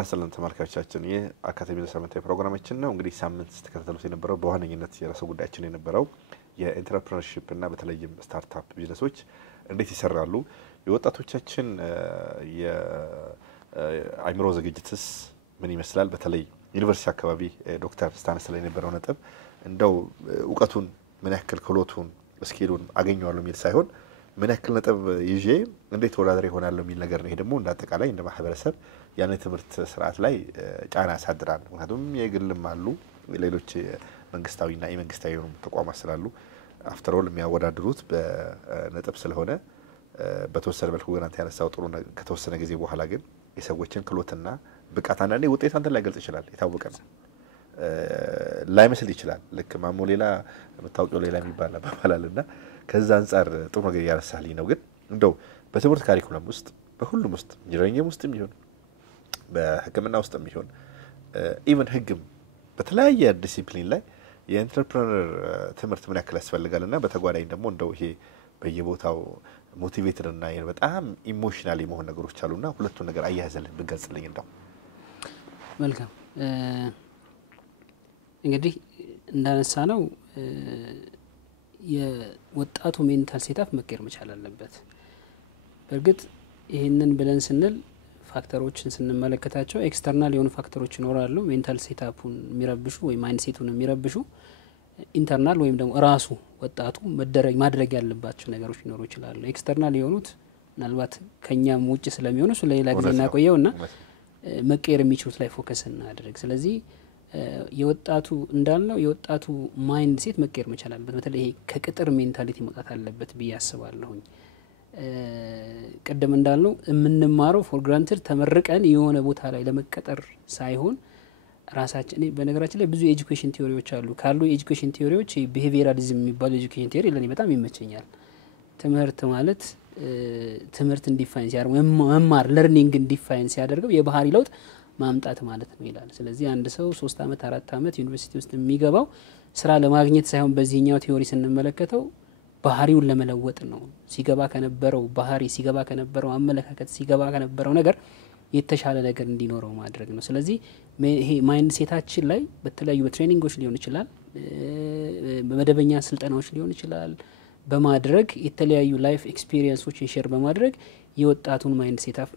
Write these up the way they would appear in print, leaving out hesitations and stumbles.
ራስልን ተመልካቾቻችን የአካዳሚ ለሳምንታዊ ፕሮግራማችን ነው እንግዲህ ሳምንት ተከታተሉት የነበረው በዋነኝነት የራሱ ጉዳያችን የነበረው የኢንተርፕረነርሺፕ እና በተለይም ስታርታፕ ቢዝነሶች እንዴት ይሰራሉ የወጣቶቻችን የአይምሮ ዝግጅትስ ምን ይመስላል በተለይ ዩኒቨርሲቲ አካባቢ ዶክተር ስታነስ ላይ የነበረው ነጥብ እንደው ዕውቀቱን ምን ያክል ክሎቱን ስኪሉን አገኘዋለሁ የሚል ሳይሆን ምን ያክል ነጥብ ይዤ እንዴት ወዳደር ይሆናል የሚል ነገር ነው ይሄ ደግሞ እንዳጠቃላይ እንደ ማህበረሰብ ያን ትምህርት ስርዓት ላይ ጫና ያሳድራል ምክንያቱም የግልም አሉ ሌሎች መንግስታዊና የመንግስታዊ ተቋማት ስላሉ አፍተር ኦል የሚያወዳድሩት በነጥብ ስለሆነ በተወሰነ መልኩ ግን አንተ ያነሳው ጥሩ ከተወሰነ ጊዜ በኋላ ግን የሰዎችን ክሎትና ብቃት አንዳንዴ ውጤት አንተ ላይ ገልጽ ይችላል የታወቀ ነው ላይመስል ይችላል ልክ ማሞ ሌላ መታወቂያው ሌላ የሚባል አባባልና ከዛ አንፃር ጥሩ ነገር ያረሳልኝ ነው ግን እንደው በትምህርት ካሪኩለም ውስጥ በሁሉም ውስጥ ኢንጂነሪንግ ውስጥም ይሁን በህክምና ውስጥም ይሁን ኢቭን ህግም በተለያየ ዲሲፕሊን ላይ የኢንተርፕረነር ትምህርት ምን ያክል ያስፈልጋልና በተጓዳኝ ደግሞ እንደው ይሄ በየቦታው ሞቲቬትድ እና በጣም ኢሞሽናል የሆኑ ነገሮች አሉና ሁለቱን ነገር አያያዘልን ብንገልጽልኝ እንደው መልካም እንግዲህ እንዳነሳ ነው የወጣቱ ሜንታል ሴታፕ መቀየር መቻል አለበት በርግጥ ይሄንን ብለን ስንል ፋክተሮችን ስንመለከታቸው ኤክስተርናል የሆኑ ፋክተሮች ይኖራሉ ሜንታል ሴታፑን የሚረብሹ ወይ ማይንድ ሴቱን የሚረብሹ ኢንተርናል ወይም ደግሞ ራሱ ወጣቱ ማድረግ ያለባቸው ነገሮች ሊኖሩ ይችላሉ ኤክስተርናል የሆኑት ምናልባት ከኛም ውጭ ስለሚሆኑ ስለሌላ ጊዜ እናቆየውና መቀየር የሚችሉት ላይ ፎከስ እናድርግ ስለዚህ የወጣቱ እንዳልነው የወጣቱ ማይንድ ሴት መቀየር መቻል አለበት በተለይ ከቅጥር ሜንታሊቲ መውጣት አለበት ብያስባለሁኝ ቀደም እንዳልነው የምንማረው ፎር ግራንትድ ተመርቀን የሆነ ቦታ ላይ ለመቀጠር ሳይሆን ራሳችን በነገራችን ላይ ብዙ ኤጁኬሽን ቲዮሪዎች አሉ ካሉ ኤጁኬሽን ቲዮሪዎች ቢሄቪየራሊዝም የሚባለው ኤጁኬሽን ቲዮሪ ለኔ በጣም ይመቸኛል ትምህርት ማለት ትምህርት ዲፋይን ያደርገው መማር ለርኒንግ ዲፋይን ያደርገው የባህሪ ለውጥ ማምጣት ማለት ነው ይላል ስለዚህ አንድ ሰው 3 አመት 4 አመት ዩኒቨርሲቲ ውስጥ የሚገባው ስራ ለማግኘት ሳይሆን በዚህኛው ቲዮሪ ስንመለከተው ባህሪውን ለመለወጥ ነው ሲገባ ከነበረው ባህሪ ሲገባ ከነበረው አመለካከት ሲገባ ከነበረው ነገር የተሻለ ነገር እንዲኖረው ማድረግ ነው ስለዚህ ይሄ ማይንድ ሴታችን ላይ በተለያዩ በትሬኒንጎች ሊሆን ይችላል በመደበኛ ስልጠናዎች ሊሆን ይችላል በማድረግ የተለያዩ ላይፍ ኤክስፒሪየንሶችን ሼር በማድረግ የወጣቱን ማይንድ ሴታፕ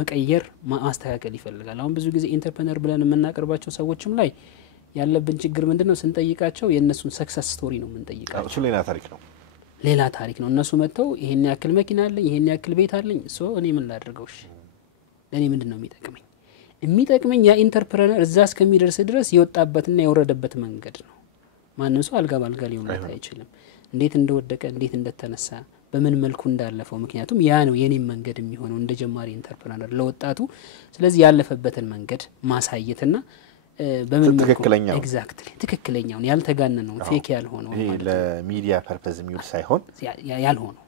መቀየር ማስተካከል ይፈልጋል አሁን ብዙ ጊዜ ኢንተርፕረነር ብለን የምናቀርባቸው ሰዎችም ላይ ያለብን ችግር ምንድነው ስንጠይቃቸው የነሱን ሰክሰስ ስቶሪ ነው የምንጠይቃቸው እሱ ሌላ ታሪክ ነው እነሱ መተው ይሄን ያክል መኪና አለኝ ይሄን ያክል ቤት አለኝ ሶ እኔ ምን ላድርገውሽ ለኔ ምንድነው የሚጠቅመኝ ያ ኢንተርፕረነር እዛ እስከሚደርስ ድረስ የወጣበትና የወረደበት መንገድ ነው ማንንም ሰው አልጋ ባልጋ ሊሆን አይችልም እንዴት እንደወደቀ እንዴት እንደተነሳ በምን መልኩ እንዳለፈው ምክንያቱም ያ ነው የኔም መንገድ የሚሆነው እንደ ጀማሪ ኢንተርፕረነር ለወጣቱ ስለዚህ ያለፈበትን መንገድ ማሳየትና በምን መልኩ ኤግዛክትሊ ትክክለኛው ያልተጋነነው ፌክ ያልሆነው ይሄ ለሚዲያ ፐርፐዝ የሚውል ሳይሆን ያልሆነው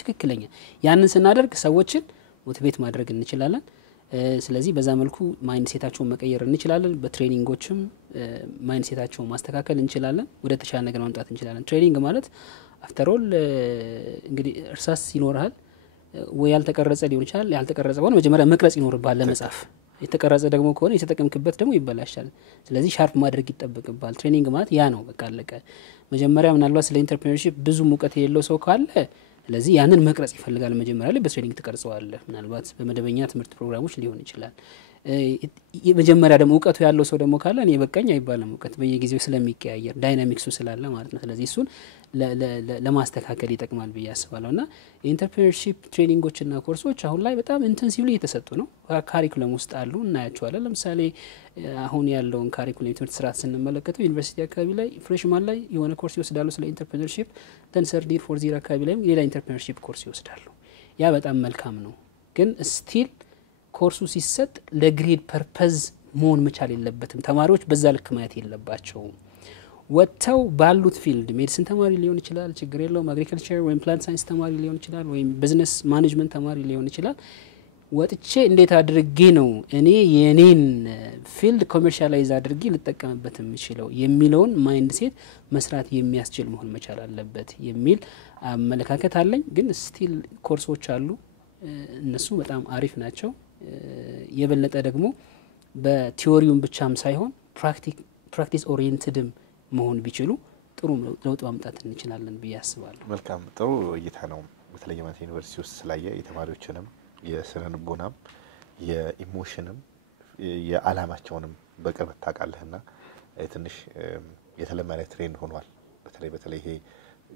ትክክለኛ ያንን ስናደርግ ሰዎችን ሞቲቬት ማድረግ እንችላለን ስለዚህ በዛ መልኩ ማይንድ ሴታቸውን መቀየር እንችላለን በትሬኒንጎችም ማይንድ ሴታቸውን ማስተካከል እንችላለን ወደ ተሻለ ነገር ማምጣት እንችላለን ትሬኒንግ ማለት አፍተር ኦል እንግዲህ እርሳስ ይኖርሃል ወይ ያልተቀረጸ ሊሆን ይችላል ያልተቀረጸ ሆነ መጀመሪያ መቅረጽ ይኖርባል ለመጻፍ የተቀረጸ ደግሞ ከሆነ የተጠቀምክበት ደግሞ ይበላሻል ስለዚህ ሻርፕ ማድረግ ይጠበቅባል ትሬኒንግ ማለት ያ ነው በቃ አለቀ መጀመሪያ ምናልባት ስለ ኢንተርፕረነርሺፕ ብዙ ሙቀት የሌለው ሰው ካለ ስለዚህ ያንን መቅረጽ ይፈልጋል መጀመሪያ ላይ በትሬኒንግ ተቀርጸዋለህ ምናልባት በመደበኛ ትምህርት ፕሮግራሞች ሊሆን ይችላል የመጀመሪያ ደግሞ ዕውቀቱ ያለው ሰው ደግሞ ካለ እኔ በቃኝ አይባልም ዕውቀት በየጊዜው ስለሚቀያየር ዳይናሚክሱ ስላለ ማለት ነው ስለዚህ እሱን ለማስተካከል ይጠቅማል ብዬ አስባለሁና የኢንተርፕረነርሺፕ ትሬኒንጎችና ኮርሶች አሁን ላይ በጣም ኢንተንሲቭሊ እየተሰጡ ነው ካሪኩለም ውስጥ አሉ እናያቸዋለን ለምሳሌ አሁን ያለውን ካሪኩለም ትምህርት ስርዓት ስንመለከተው ዩኒቨርሲቲ አካባቢ ላይ ፍሬሽማን ላይ የሆነ ኮርስ ይወስዳሉ ስለ ኢንተርፕረነርሺፕ ተንሰርዲ ፎር ዚር አካባቢ ላይ ሌላ ኢንተርፕረነርሺፕ ኮርስ ይወስዳሉ ያ በጣም መልካም ነው ግን ስቲል ኮርሱ ሲሰጥ ለግሬድ ፐርፐዝ መሆን መቻል የለበትም ተማሪዎች በዛ ልክ ማየት የለባቸው ወጥተው ባሉት ፊልድ ሜዲሲን ተማሪ ሊሆን ይችላል ችግር የለውም አግሪካልቸር ወይም ፕላንት ሳይንስ ተማሪ ሊሆን ይችላል ወይም ቢዝነስ ማኔጅመንት ተማሪ ሊሆን ይችላል ወጥቼ እንዴት አድርጌ ነው እኔ የኔን ፊልድ ኮመርሻላይዝ አድርጌ ልጠቀምበት የምችለው የሚለውን ማይንድ ሴት መስራት የሚያስችል መሆን መቻል አለበት የሚል አመለካከት አለኝ ግን ስቲል ኮርሶች አሉ እነሱ በጣም አሪፍ ናቸው የበለጠ ደግሞ በቲዮሪውን ብቻም ሳይሆን ፕራክቲስ ኦሪየንትድም መሆን ቢችሉ ጥሩ ለውጥ ማምጣት እንችላለን ብዬ አስባለሁ። መልካም ጥሩ እይታ ነው። በተለይ ማለት ዩኒቨርሲቲ ውስጥ ስላየ የተማሪዎችንም የስነ ልቦናም የኢሞሽንም የዓላማቸውንም በቅርበት ታውቃለህና ትንሽ የተለመደ ትሬንድ ሆኗል። በተለይ ይሄ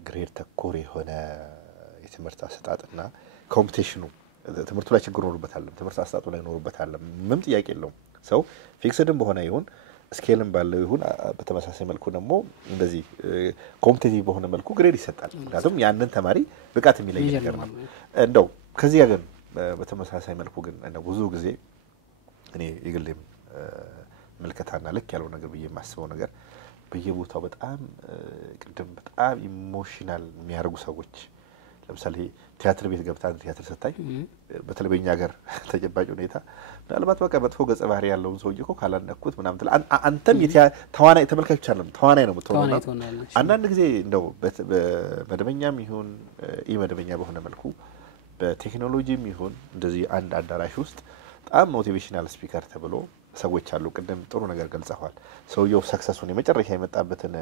ግሬድ ተኮር የሆነ የትምህርት አሰጣጥና ኮምፒቲሽኑ ትምህርቱ ላይ ችግር ኖርበታል፣ ትምህርት አሰጣጡ ላይ ኖርበታል። ምንም ጥያቄ የለውም። ሰው ፊክስድም በሆነ ይሁን ስኬልም ባለው ይሁን በተመሳሳይ መልኩ ደግሞ እንደዚህ ኮምፒቲቲቭ በሆነ መልኩ ግሬድ ይሰጣል። ምክንያቱም ያንን ተማሪ ብቃት የሚለይ ነገር ነው። እንደው ከዚህ ግን በተመሳሳይ መልኩ ግን ብዙ ጊዜ እኔ የግሌም መልከታና ልክ ያለው ነገር ብዬ የማስበው ነገር በየቦታው በጣም ቅድም በጣም ኢሞሽናል የሚያደርጉ ሰዎች ለምሳሌ ቲያትር ቤት ገብታ ቲያትር ስታይ በተለይ በእኛ ሀገር ተጨባጭ ሁኔታ ምናልባት በቃ መጥፎ ገጸ ባህሪ ያለውን ሰውዬ እኮ ካላነኩት ምናምን ትላ አንተም ተዋናይ ተመልካች አይደለም ተዋናይ ነው የምትሆነው። አንዳንድ ጊዜ እንደው በመደበኛም ይሁን ኢመደበኛ በሆነ መልኩ በቴክኖሎጂም ይሁን እንደዚህ አንድ አዳራሽ ውስጥ በጣም ሞቲቬሽናል ስፒከር ተብሎ ሰዎች አሉ። ቅድም ጥሩ ነገር ገልጸዋል። ሰውየው ሰክሰሱን የመጨረሻ የመጣበትን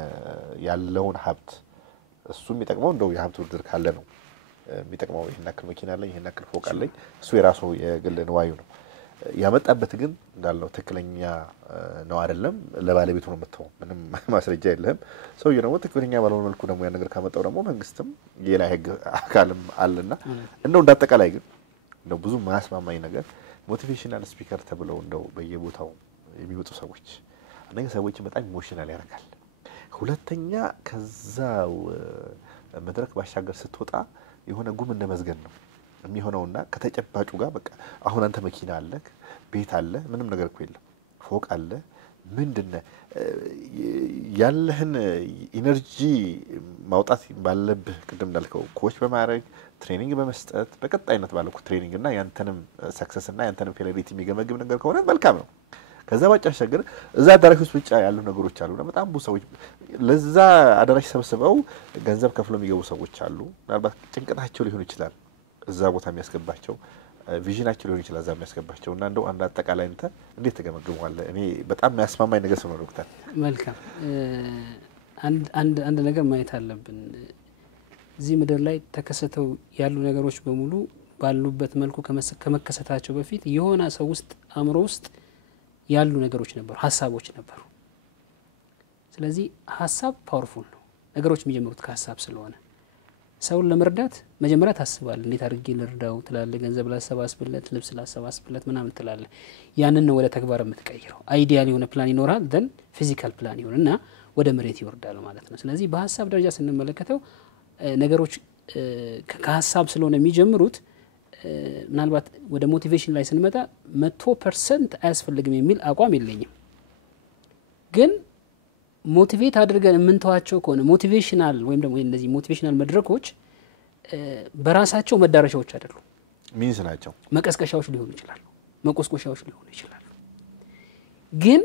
ያለውን ሀብት እሱ የሚጠቅመው እንደው የሀብት ውድድር ካለ ነው የሚጠቅመው። ይሄን ያክል መኪና አለኝ፣ ይሄን ያክል ፎቅ አለኝ፣ እሱ የራሱ የግል ንዋዩ ነው። ያመጣበት ግን እንዳለው ትክክለኛ ነው አይደለም፣ ለባለቤቱ ነው መተው ምንም ማስረጃ የለህም። ሰውየው ደግሞ ትክክለኛ ባልሆነ መልኩ ደግሞ ያን ነገር ካመጣው ደግሞ መንግስትም የላይ ህግ አካልም አለና እንደው እንዳጠቃላይ ግን እንደው ብዙ ማስማማኝ ነገር ሞቲቬሽናል ስፒከር ተብለው እንደው በየቦታው የሚወጡ ሰዎች አንደኛ ሰዎች በጣም ኢሞሽናል ያደርጋል። ሁለተኛ ከዛው መድረክ ባሻገር ስትወጣ የሆነ ጉም እንደመዝገን ነው የሚሆነውና ከተጨባጩ ጋር በቃ አሁን አንተ መኪና አለ፣ ቤት አለ፣ ምንም ነገር እኮ የለም፣ ፎቅ አለ፣ ምንድነው ያለህን ኢነርጂ ማውጣት ባለብህ ቅድም እንዳልከው ኮች በማድረግ ትሬኒንግ በመስጠት በቀጣይነት ባለኩ ትሬኒንግ እና ያንተንም ሰክሰስ እና ያንተንም ፌሊሪቲ የሚገመግም ነገር ከሆነ መልካም ነው። ከዛ ባሻገር እዛ አዳራሽ ውስጥ ብቻ ያሉ ነገሮች አሉና በጣም ብዙ ሰዎች ለዛ አዳራሽ ሰብስበው ገንዘብ ከፍለው የሚገቡ ሰዎች አሉ። ምናልባት ጭንቀታቸው ሊሆን ይችላል እዛ ቦታ የሚያስገባቸው፣ ቪዥናቸው ሊሆን ይችላል እዛ የሚያስገባቸው እና እንደው አንድ አጠቃላይ እንተ እንዴት ተገመግሟለህ? እኔ በጣም የሚያስማማኝ ነገር ነው ዶክተር። መልካም አንድ ነገር ማየት አለብን። እዚህ ምድር ላይ ተከሰተው ያሉ ነገሮች በሙሉ ባሉበት መልኩ ከመከሰታቸው በፊት የሆነ ሰው ውስጥ አእምሮ ውስጥ ያሉ ነገሮች ነበሩ፣ ሀሳቦች ነበሩ። ስለዚህ ሀሳብ ፓወርፉል ነው። ነገሮች የሚጀምሩት ከሀሳብ ስለሆነ ሰውን ለመርዳት መጀመሪያ ታስባለህ። እንዴት አድርጌ ልርዳው ትላለህ። ገንዘብ ላሰባስብለት፣ ልብስ ላሰባስብለት ምናምን ትላለህ። ያንን ነው ወደ ተግባር የምትቀይረው። አይዲያል የሆነ ፕላን ይኖራል፣ ደን ፊዚካል ፕላን ይሆንና ወደ መሬት ይወርዳል ማለት ነው። ስለዚህ በሀሳብ ደረጃ ስንመለከተው ነገሮች ከሀሳብ ስለሆነ የሚጀምሩት ምናልባት ወደ ሞቲቬሽን ላይ ስንመጣ 100% አያስፈልግም የሚል አቋም የለኝም። ግን ሞቲቬት አድርገን የምንተዋቸው ከሆነ ሞቲቬሽናል ወይም ደግሞ እነዚህ ሞቲቬሽናል መድረኮች በራሳቸው መዳረሻዎች አይደሉም። ሚንስ ናቸው። መቀስቀሻዎች ሊሆኑ ይችላሉ፣ መቆስቆሻዎች ሊሆኑ ይችላሉ። ግን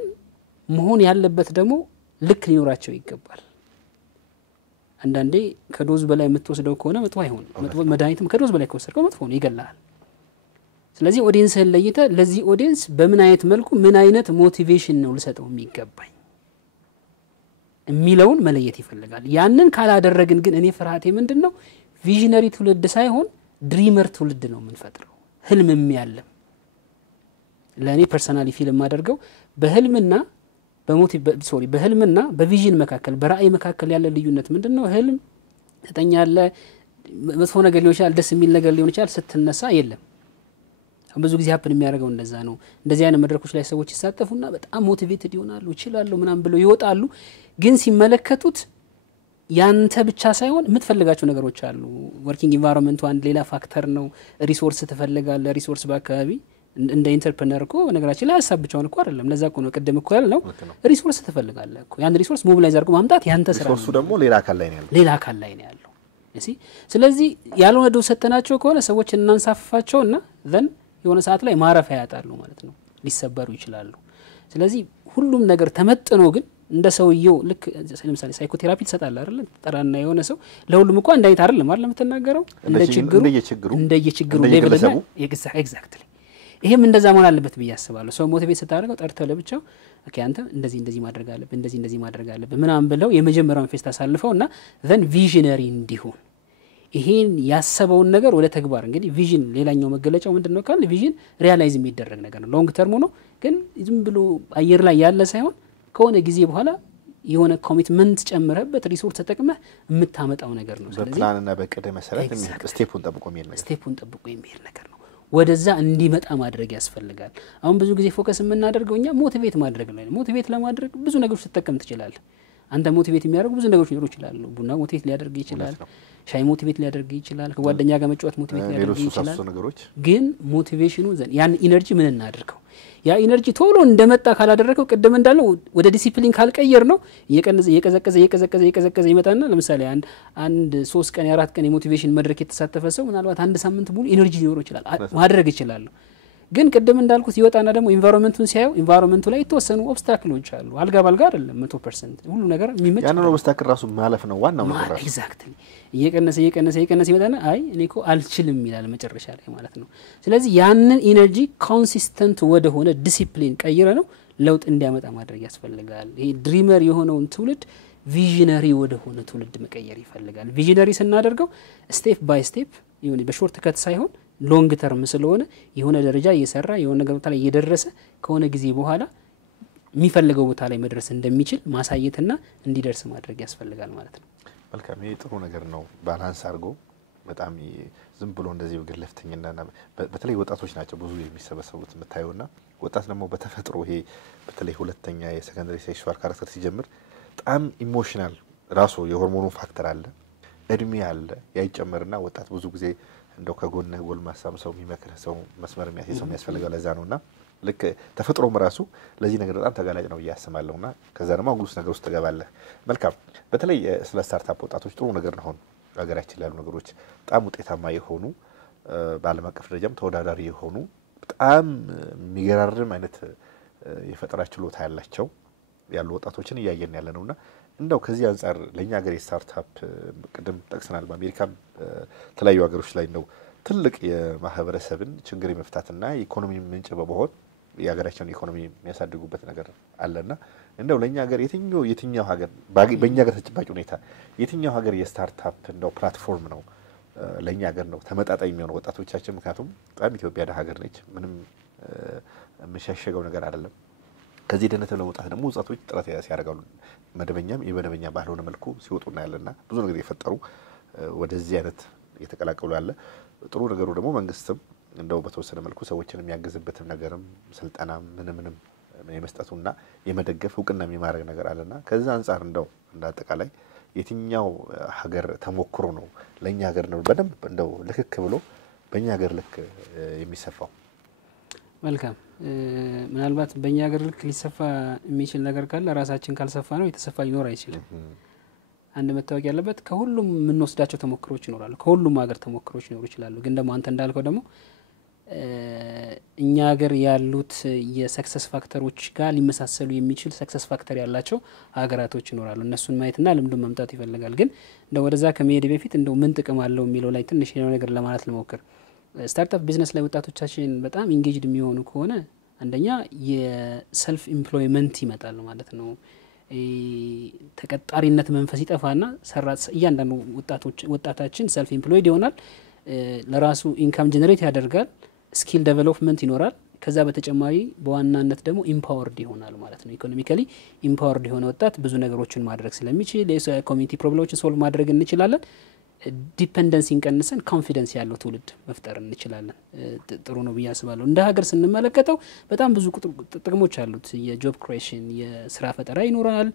መሆን ያለበት ደግሞ ልክ ሊኖራቸው ይገባል። አንዳንዴ ከዶዝ በላይ የምትወስደው ከሆነ መጥፎ አይሆንም። መጥፎ መድኃኒትም ከዶዝ በላይ ከወሰድከው መጥፎ ነው፣ ይገላል። ስለዚህ ኦዲየንስህን ለይተህ ለዚህ ኦዲየንስ በምን አይነት መልኩ ምን አይነት ሞቲቬሽን ነው ልሰጠው የሚገባኝ የሚለውን መለየት ይፈልጋል። ያንን ካላደረግን ግን እኔ ፍርሃቴ ምንድነው ቪዥነሪ ትውልድ ሳይሆን ድሪመር ትውልድ ነው የምንፈጥረው። ህልም የሚያለም ለኔ ፐርሰናሊ ፊልም አደርገው በህልምና በህልምና በቪዥን መካከል በራእይ መካከል ያለ ልዩነት ምንድነው? ህልም ተጠኛለህ፣ መጥፎ ነገር ሊሆን ይችላል፣ ደስ የሚል ነገር ሊሆን ይችላል፣ ስትነሳ የለም። ብዙ ጊዜ ሀፕን የሚያደርገው እንደዛ ነው። እንደዚህ አይነት መድረኮች ላይ ሰዎች ይሳተፉና በጣም ሞቲቬትድ ይሆናሉ፣ ይችላሉ ምናምን ብለው ይወጣሉ። ግን ሲመለከቱት ያንተ ብቻ ሳይሆን የምትፈልጋቸው ነገሮች አሉ። ወርኪንግ ኢንቫይሮንመንቱ አንድ ሌላ ፋክተር ነው። ሪሶርስ ትፈልጋለህ። ሪሶርስ በአካባቢ እንደ ኢንተርፕረነር እኮ ነገራችን ላይ ሀሳብ ብቻውን እኮ አይደለም። ለዛ እኮ ነው ቅድም እኮ ያልነው ሪሶርስ ትፈልጋለህ እኮ። ያን ሪሶርስ ሞቢላይዝ አድርጎ ማምጣት ያንተ ስራ ነው። ሪሶርሱ ደግሞ ሌላ አካል ላይ ነው ያለው፣ ሌላ አካል ላይ ነው ያለው። እሺ፣ ስለዚህ ያልሆነ ዶዝ ሰጠናቸው ከሆነ ሰዎች እናንሳፋቸውና ዘን የሆነ ሰዓት ላይ ማረፊያ ያጣሉ ማለት ነው፣ ሊሰበሩ ይችላሉ። ስለዚህ ሁሉም ነገር ተመጥኖ ግን እንደ ሰውየው ልክ ለምሳሌ ሳይኮቴራፒ ትሰጣለህ አይደል? ተጠራና የሆነ ሰው ለሁሉም እንኳን እንዳይት አይደለም አይደል የምትናገረው? እንደየችግሩ ሌቭልና ኤግዛክትሊ ይሄም እንደዛ መሆን አለበት ብዬ አስባለሁ። ሰው ሞቲቬት ስታደርገው ጠርተው ለብቻው ኦኬ አንተ እንደዚህ ማድረግ አለብህ እንደዚህ ማድረግ አለብህ ምናምን ብለው የመጀመሪያውን ፌስ ታሳልፈው እና then ቪዥነሪ እንዲሆን ይሄን ያሰበውን ነገር ወደ ተግባር እንግዲህ ቪዥን ሌላኛው መገለጫው ምንድነው ካለ ቪዥን ሪያላይዝ የሚደረግ ነገር ነው። ሎንግ ተርም ነው ግን ዝም ብሎ አየር ላይ ያለ ሳይሆን ከሆነ ጊዜ በኋላ የሆነ ኮሚትመንት ጨምረህበት ሪሶርስ ተጠቅመህ የምታመጣው ነገር ነው። ስለዚህ በፕላንና በቅድ መሰረት ስቴፑን ጠብቆ የሚሄድ ነገር ነው። ወደዛ እንዲመጣ ማድረግ ያስፈልጋል። አሁን ብዙ ጊዜ ፎከስ የምናደርገው እኛ ሞቲቬት ማድረግ ነው። ሞቲቬት ለማድረግ ብዙ ነገሮች ተጠቀም ትችላለህ። አንተ ሞቲቬት የሚያደርጉ ብዙ ነገሮች ሊኖሩ ይችላሉ። ቡና ሞቲቬት ሊያደርግ ይችላል፣ ሻይ ሞቲቬት ሊያደርግ ይችላል፣ ከጓደኛ ጋር መጫወት ሞቲቬት ሊያደርግ ይችላል። ግን ሞቲቬሽኑ ያን ኢነርጂ ምን እናድርገው? ያ ኢነርጂ ቶሎ እንደመጣ ካላደረከው ቅድም እንዳለው ወደ ዲሲፕሊን ካልቀየር ነው እየቀዘቀዘ ይመጣና ለምሳሌ አንድ 3 ቀን 4 ቀን የሞቲቬሽን መድረክ የተሳተፈ ሰው ምናልባት አንድ ሳምንት ሙሉ ኢነርጂ ሊኖረው ይችላል፣ ማድረግ ይችላል። ግን ቅድም እንዳልኩት ይወጣና ደግሞ ኢንቫይሮንመንቱን ሲያዩ ኢንቫይሮንመንቱ ላይ የተወሰኑ ኦብስታክሎች አሉ። አልጋ ባልጋ አይደለም 100% ሁሉ ነገር የሚመች ያንን ኦብስታክል ራሱ ማለፍ ነው ዋናው ነገር። ኤግዛክትሊ እየቀነሰ ይመጣና አይ እኔ እኮ አልችልም ይላል መጨረሻ ላይ ማለት ነው። ስለዚህ ያንን ኢነርጂ ኮንሲስተንት ወደ ሆነ ዲሲፕሊን ቀይረ ነው ለውጥ እንዲያመጣ ማድረግ ያስፈልጋል። ይሄ ድሪመር የሆነውን ትውልድ ቪዥነሪ ወደ ሆነ ትውልድ መቀየር ይፈልጋል። ቪዥነሪ ስናደርገው ስቴፕ ባይ ስቴፕ ይሁን በሾርት ከት ሳይሆን ሎንግ ተርም ስለሆነ የሆነ ደረጃ እየሰራ የሆነ ነገር ቦታ ላይ እየደረሰ ከሆነ ጊዜ በኋላ የሚፈልገው ቦታ ላይ መድረስ እንደሚችል ማሳየትና እንዲደርስ ማድረግ ያስፈልጋል ማለት ነው። መልካም ይሄ ጥሩ ነገር ነው። ባላንስ አድርጎ በጣም ዝም ብሎ እንደዚህ ግለፍተኝና በተለይ ወጣቶች ናቸው ብዙ የሚሰበሰቡት የምታዩና ወጣት ደግሞ በተፈጥሮ ይሄ በተለይ ሁለተኛ የሰከንደሪ ሴክሹዋል ካራክተር ሲጀምር በጣም ኢሞሽናል ራሱ የሆርሞኑ ፋክተር አለ እድሜ አለ ያይጨመርና ወጣት ብዙ ጊዜ እንደው ከጎንህ ጎልማሳም ሰው የሚመክር ሰው መስመር የሚያሳይ ሰው የሚያስፈልገው ለዛ ነውና ልክ ተፈጥሮም ራሱ ለዚህ ነገር በጣም ተጋላጭ ነው ያስማለውና ከዛ ደግሞ አጉስ ነገር ውስጥ ተገባለህ። መልካም በተለይ ስለ ስታርታፕ ወጣቶች ጥሩ ነገር ነው። ሀገራችን ያሉ ነገሮች በጣም ውጤታማ የሆኑ በዓለም አቀፍ ደረጃም ተወዳዳሪ የሆኑ በጣም የሚገራርም አይነት የፈጠራ ችሎታ ያሉ ወጣቶችን እያየን ያለ ነውና እንደው ከዚህ አንፃር ለኛ ሀገር የስታርታፕ ቅድም ጠቅሰናል በአሜሪካም ተለያዩ ሀገሮች ላይ ነው ትልቅ የማህበረሰብን ችግር የመፍታትና ኢኮኖሚ ምንጭ በመሆን የሀገራቸውን ኢኮኖሚ የሚያሳድጉበት ነገር አለና እንደው ለኛ ሀገር የትኛው ሀገር በእኛ ሀገር ተጨባጭ ሁኔታ የትኛው ሀገር የስታርታፕ እንደው ፕላትፎርም ነው ለኛ ሀገር ነው ተመጣጣኝ የሚሆነው ወጣቶቻችን? ምክንያቱም በጣም ኢትዮጵያ ደሃ ሀገር ነች፣ ምንም የምንሸሸገው ነገር አይደለም። ከዚህ ደህነት ለመውጣት ደግሞ ወጣቶች ጥረት ያደርጋሉ። መደበኛም የመደበኛ ባልሆነ መልኩ ሲወጡና ያለና ብዙ ነገር የፈጠሩ ወደዚህ አይነት እየተቀላቀሉ ያለ ጥሩ ነገሩ ደግሞ መንግስትም እንደው በተወሰነ መልኩ ሰዎችን የሚያግዝበትም ነገርም ስልጠና ምንም የመስጠቱና የመደገፍ እውቅና የሚማረግ ነገር አለና ከዛ አንፃር እንደው እንዳጠቃላይ የትኛው ሀገር ተሞክሮ ነው ለኛ ሀገር ነው በደንብ እንደው ልክክ ብሎ በእኛ ሀገር ልክ የሚሰፋው? መልካም ምናልባት በእኛ ሀገር ልክ ሊሰፋ የሚችል ነገር ካለ ራሳችን ካልሰፋ ነው የተሰፋ ሊኖር አይችልም። አንድ መታወቅ ያለበት ከሁሉም የምንወስዳቸው ተሞክሮች ይኖራሉ። ከሁሉም ሀገር ተሞክሮች ይኖሩ ይችላሉ። ግን ደግሞ አንተ እንዳልከው ደግሞ እኛ ሀገር ያሉት የሰክሰስ ፋክተሮች ጋር ሊመሳሰሉ የሚችል ሰክሰስ ፋክተር ያላቸው ሀገራቶች ይኖራሉ። እነሱን ማየትና ልምዱን መምጣት ይፈልጋል። ግን እንደው ወደዛ ከመሄድ በፊት እንደው ምን ጥቅም አለው የሚለው ላይ ትንሽ ነገር ለማለት ልሞክር። ስታርታፕ ቢዝነስ ላይ ወጣቶቻችን በጣም ኢንጌጅድ የሚሆኑ ከሆነ አንደኛ የሰልፍ ኢምፕሎይመንት ይመጣል ማለት ነው። ተቀጣሪነት መንፈስ ይጠፋና እያንዳንዱ ወጣታችን ሰልፍ ኢምፕሎይድ ይሆናል። ለራሱ ኢንካም ጀነሬት ያደርጋል። ስኪል ዴቨሎፕመንት ይኖራል። ከዛ በተጨማሪ በዋናነት ደግሞ ኢምፓወርድ ይሆናል ማለት ነው። ኢኮኖሚካሊ ኢምፓወርድ የሆነ ወጣት ብዙ ነገሮችን ማድረግ ስለሚችል የኮሚኒቲ ፕሮብሌሞችን ሶልቭ ማድረግ እንችላለን። ዲፔንደንሲን ቀንሰን ኮንፊደንስ ያለው ትውልድ መፍጠር እንችላለን። ጥሩ ነው ብዬ አስባለሁ። እንደ ሀገር ስንመለከተው በጣም ብዙ ጥቅሞች አሉት። የጆብ ክሬሽን የስራ ፈጠራ ይኖራል።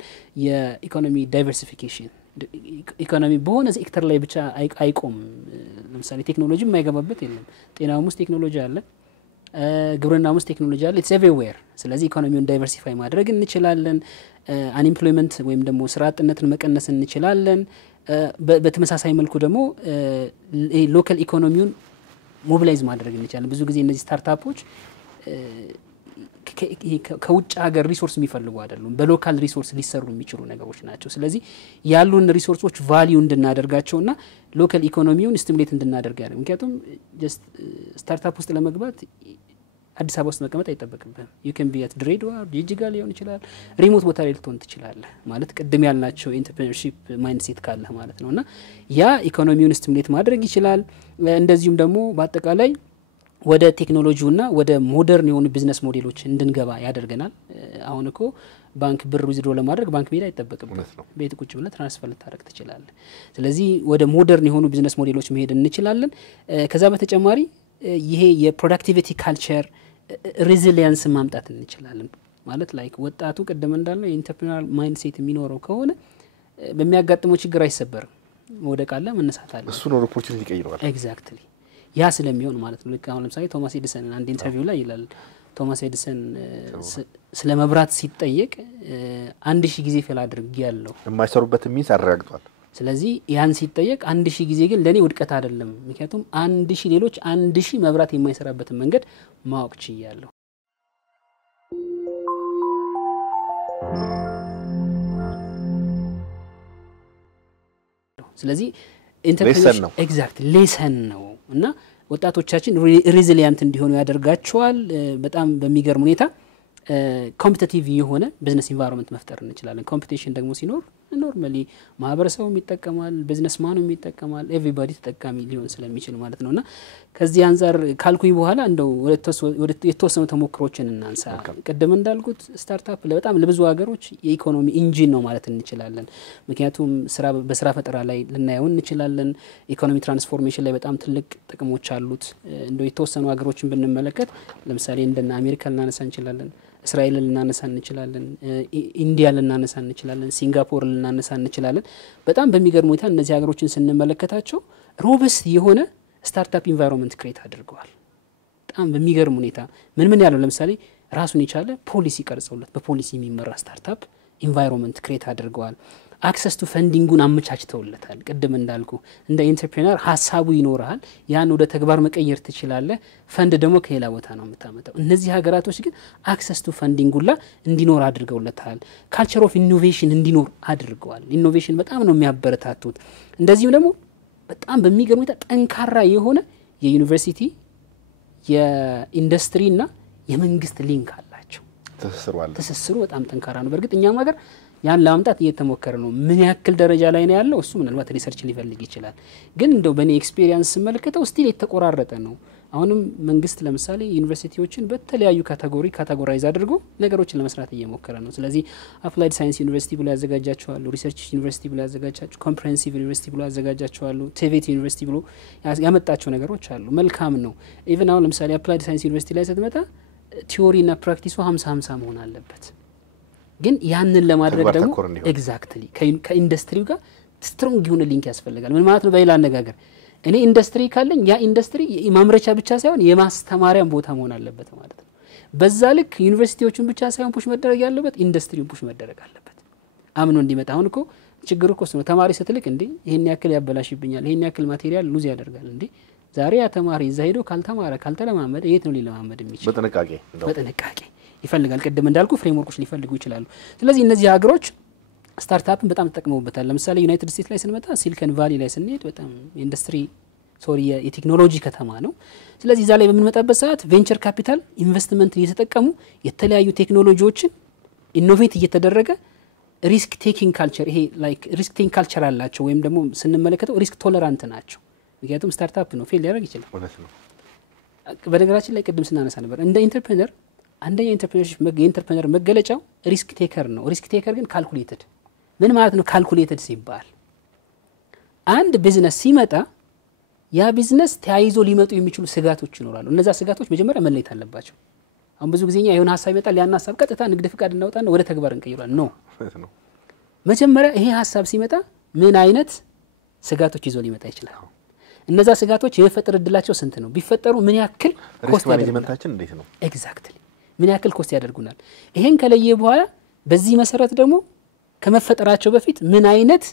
የኢኮኖሚ ዳይቨርሲፊኬሽን ኢኮኖሚ በሆነ ሴክተር ላይ ብቻ አይቆም። ለምሳሌ ቴክኖሎጂ የማይገባበት የለም። ጤናውም ውስጥ ቴክኖሎጂ አለ፣ ግብርናውም ውስጥ ቴክኖሎጂ አለ። ኢትስ ኤቭሪዌር። ስለዚህ ኢኮኖሚውን ዳይቨርሲፋይ ማድረግ እንችላለን። አንኤምፕሎይመንት ወይም ደግሞ ስራ አጥነትን መቀነስ እንችላለን። በተመሳሳይ መልኩ ደግሞ ሎካል ኢኮኖሚውን ሞቢላይዝ ማድረግ እንችላለን። ብዙ ጊዜ እነዚህ ስታርታፖች ከውጭ ሀገር ሪሶርስ የሚፈልጉ አይደሉም። በሎካል ሪሶርስ ሊሰሩ የሚችሉ ነገሮች ናቸው። ስለዚህ ያሉን ሪሶርሶች ቫልዩ እንድናደርጋቸውና ሎካል ኢኮኖሚውን ስቲሙሌት እንድናደርግ ያደርጋል። ምክንያቱም ጀስት ስታርታፕ ውስጥ ለመግባት አዲስ አበባ ውስጥ መቀመጥ አይጠበቅብህም። ዩ ካን ቢ አት ድሬዳዋ ጂጂጋ ሊሆን ይችላል ሪሞት ቦታ ላይ ልትሆን ትችላለህ ማለት ቅድም ያልናቸው ኢንተርፕረነርሺፕ ማይንድሴት ካለህ ማለት ነውና ያ ኢኮኖሚውን ስቲሙሌት ማድረግ ይችላል። እንደዚሁም ደግሞ በአጠቃላይ ወደ ቴክኖሎጂውና ወደ ሞደርን የሆኑ ቢዝነስ ሞዴሎች እንድንገባ ያደርገናል። አሁን እኮ ባንክ ብር ዊዝድሮ ለማድረግ ባንክ መሄድ አይጠበቅብም። ቤት ቁጭ ብለህ ትራንስፈር ልታደርግ ትችላለህ። ስለዚህ ወደ ሞደርን የሆኑ ቢዝነስ ሞዴሎች መሄድ እንችላለን። ከዛ በተጨማሪ ይሄ የፕሮዳክቲቪቲ ካልቸር ሬዚሊየንስ ማምጣት እንችላለን ማለት ላይክ ወጣቱ ቀደም እንዳልነው የኢንተርፕረነር ማይንድሴት የሚኖረው ከሆነ በሚያጋጥመው ችግር አይሰበርም። ወደቃለ መነሳት አለ። እሱ ነው ኦፖርቹኒቲ ይቀይረዋል። ኤግዛክትሊ ያ ስለሚሆን ማለት ነው። ልክ አሁን ለምሳሌ ቶማስ ኤዲሰን አንድ ኢንተርቪው ላይ ይላል ቶማስ ኤዲሰን ስለ መብራት ሲጠየቅ 1000 ጊዜ ፌል አድርጌያለሁ የማይሰሩበት ሚንስ አረጋግጧል። ስለዚህ ያን ሲጠየቅ 1000 ጊዜ ግን ለኔ ውድቀት አይደለም ምክንያቱም 1000 ሌሎች 1000 መብራት የማይሰራበትን መንገድ ማወቅ ችያለሁ። ስለዚህ ኢንተርፕረነርሺፕ ኤግዛክትሊ ሌሰን ነው እና ወጣቶቻችን ሬዚሊየንት እንዲሆኑ ያደርጋቸዋል። በጣም በሚገርም ሁኔታ ኮምፒቲቲቭ የሆነ ቢዝነስ ኢንቫይሮንመንት መፍጠር እንችላለን። ኮምፒቲሽን ደግሞ ሲኖር ኖርማሊ ማህበረሰቡም ይጠቀማል፣ ቢዝነስ ማኑም ይጠቀማል፣ ኤቭሪባዲ ተጠቃሚ ሊሆን ስለሚችል ማለት ነውና ከዚህ አንፃር ካልኩኝ በኋላ እንደው ወደ የተወሰኑ ተሞክሮችን እናንሳ። ቀደም እንዳልኩት ስታርታፕ በጣም ለብዙ ሀገሮች የኢኮኖሚ ኢንጂን ነው ማለት እንችላለን። ምክንያቱም በስራ ፈጠራ ላይ ልናየው እንችላለን። ኢኮኖሚ ትራንስፎርሜሽን ላይ በጣም ትልቅ ጥቅሞች አሉት። እንደው የተወሰኑ ሀገሮችን ብንመለከት ለምሳሌ እንደና አሜሪካ ልናነሳ እንችላለን፣ እስራኤል ልናነሳ እንችላለን፣ ኢንዲያ ልናነሳ እንችላለን፣ ሲንጋፖር ልናነሳ እንችላለን። በጣም በሚገርም ሁኔታ እነዚህ ሀገሮችን ስንመለከታቸው ሮበስት የሆነ ስታርታፕ ኢንቫይሮንመንት ክሬት አድርገዋል። በጣም በሚገርም ሁኔታ ምን ያለው ለምሳሌ ራሱን የቻለ ፖሊሲ ቀርጸውለት በፖሊሲ የሚመራ ስታርታፕ ኢንቫይሮንመንት ክሬት አድርገዋል። አክሰስ ቱ ፈንዲንጉን አመቻችተውለታል። ቅድም እንዳልኩ እንደ ኢንተርፕረነር ሀሳቡ ይኖርሃል፣ ያን ወደ ተግባር መቀየር ትችላለህ። ፈንድ ደግሞ ከሌላ ቦታ ነው የምታመጣው። እነዚህ ሀገራቶች ግን አክሰስ ቱ ፈንዲንጉላ እንዲኖር አድርገውለታል። ካልቸር ኦፍ ኢኖቬሽን እንዲኖር አድርገዋል። ኢኖቬሽን በጣም ነው የሚያበረታቱት። እንደዚህም ደግሞ በጣም በሚገርም ሁኔታ ጠንካራ የሆነ የዩኒቨርሲቲ የኢንዱስትሪና የመንግስት ሊንክ አላቸው። ትስስሩ በጣም ጠንካራ ነው። በእርግጥ እኛም ሀገር ያን ለማምጣት እየተሞከረ ነው። ምን ያክል ደረጃ ላይ ነው ያለው እሱ ምናልባት ሪሰርች ሊፈልግ ይችላል። ግን እንደው በኔ ኤክስፒሪየንስ ስመለከተው ስቲል የተቆራረጠ ነው። አሁንም መንግስት ለምሳሌ ዩኒቨርሲቲዎችን በተለያዩ ካታጎራይዝ አድርጎ ነገሮችን ለመስራት እየሞከረ ነው። ስለዚህ አፕላይድ ሳይንስ ዩኒቨርሲቲ ብሎ ያዘጋጃቸዋል፣ ሪሰርች ዩኒቨርሲቲ ብሎ ያዘጋጃቸው፣ ኮምፕሬሄንሲቭ ዩኒቨርሲቲ ብሎ ያዘጋጃቸዋል፣ ቲቪቲ ዩኒቨርሲቲ ብሎ ያመጣቸው ነገሮች አሉ። መልካም ነው። ኢቭን አሁን ለምሳሌ አፕላይድ ሳይንስ ዩኒቨርሲቲ ላይ ስትመጣ ቲዮሪና ፕራክቲሱ 50-50 መሆን አለበት። ግን ያንን ለማድረግ ደግሞ ኤግዛክትሊ ከኢንዱስትሪው ጋር ስትሮንግ የሆነ ሊንክ ያስፈልጋል። ምን ማለት ነው? በሌላ አነጋገር እኔ ኢንዱስትሪ ካለኝ ያ ኢንዱስትሪ ማምረቻ ብቻ ሳይሆን የማስተማሪያም ቦታ መሆን አለበት ማለት ነው። በዛ ልክ ዩኒቨርሲቲዎቹን ብቻ ሳይሆን ፑሽ መደረግ ያለበት ኢንዱስትሪውን ፑሽ መደረግ አለበት አምኖ እንዲመጣ። አሁን እኮ ችግሩ እኮ ነው። ተማሪ ስትልክ እንዴ ይሄን ያክል ያበላሽብኛል፣ ይሄን ያክል ማቴሪያል ሉዝ ያደርጋል እንዴ ዛሬ ያ ተማሪ እዛ ሄዶ ካልተማረ ካልተለማመደ የት ነው ሊለማመድ የሚችል? በጥንቃቄ ይፈልጋል። ቅድም እንዳልኩ ፍሬምወርኮች ሊፈልጉ ይችላሉ። ስለዚህ እነዚህ ሀገሮች ስታርታፕን በጣም ተጠቅመውበታል። ለምሳሌ ዩናይትድ ስቴትስ ላይ ስንመጣ ሲሊኮን ቫሊ ላይ ስንሄድ በጣም ኢንዱስትሪ የቴክኖሎጂ ከተማ ነው። ስለዚህ እዛ ላይ በምንመጣበት ሰዓት ቬንቸር ካፒታል ኢንቨስትመንት እየተጠቀሙ የተለያዩ ቴክኖሎጂዎችን ኢኖቬት እየተደረገ ሪስክ ቴኪንግ ካልቸር ይሄ ላይክ ሪስክ ቴኪንግ ካልቸር አላቸው ወይም ደግሞ ስንመለከተው ሪስክ ቶለራንት ናቸው። ምክንያቱም ስታርታፕ ነው ፌል ሊያደርግ ይችላል። በነገራችን ላይ ቅድም ስናነሳ ነበር እንደ ኢንተርፕረነር አንደኛ ኢንተርፕረነር መገለጫው ሪስክ ቴከር ነው። ሪስክ ቴከር ግን ካልኩሌትድ ምን ማለት ነው? ካልኩሌትድ ሲባል አንድ ቢዝነስ ሲመጣ ያ ቢዝነስ ተያይዞ ሊመጡ የሚችሉ ስጋቶች ይኖራሉ። እነዛ ስጋቶች መጀመሪያ መለየት አለባቸው። አሁን ብዙ ጊዜኛ የሆነ ሀሳብ ይመጣል፣ ያን ሀሳብ ቀጥታ ንግድ ፍቃድ እናወጣና ወደ ተግባር እንቀይራለን። ነው መጀመሪያ ይሄ ሀሳብ ሲመጣ ምን አይነት ስጋቶች ይዞ ሊመጣ ይችላል? እነዛ ስጋቶች የመፈጠር እድላቸው ስንት ነው? ቢፈጠሩ ምን ያክል ኮስት ማኔጅመንታችን እንዴት ነው? ኤግዛክትሊ ምን ያክል ኮስት ያደርጉናል? ይሄን ከለየ በኋላ በዚህ መሰረት ደግሞ ከመፈጠራቸው በፊት ምን አይነት